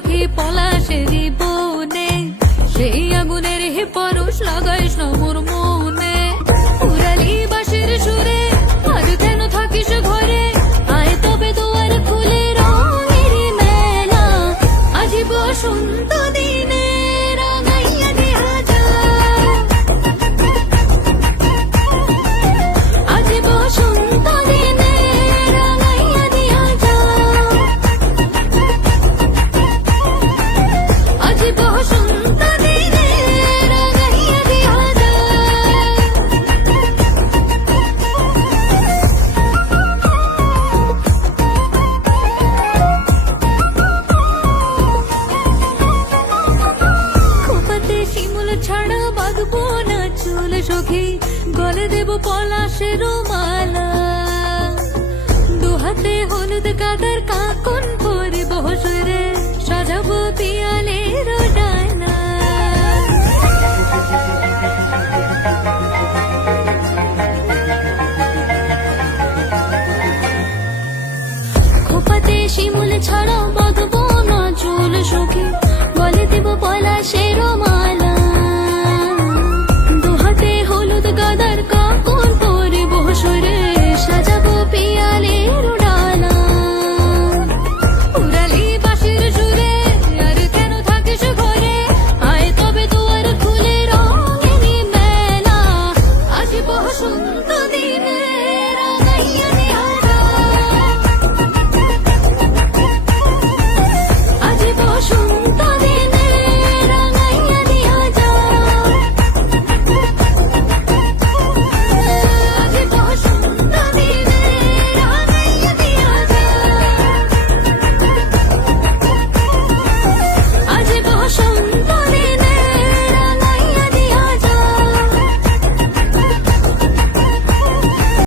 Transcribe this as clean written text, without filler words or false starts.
সখী পলাশেরই বনে, সেই আগুনের হে পরশ লাগাইস না মোর মনে। উড়ালি বাঁশির সুরে আর কেন থাকিস ঘরে, আয় তবে দুয়ার খুলে রঙের মেলা। আজি বসন্ত দিনে রাঙাইয়া দেয়া যায়, আজি বসন্ত দিনে রাঙাইয়া দেয়া যায়, আজি বসন্ত দিনে রাঙাইয়া দেয়া যায়। খোপাতে শিমুল ছাড়া বাঁধবো না চুল সখী, গলে দেব পলাশের মালা। দুহাতে হলুদ কাদার কাকন পরিব সুরে, সাজাবো পিয়ালের ডালা। খোপাতে শিমুল ছাড়া বাঁধবো না চুল সখী,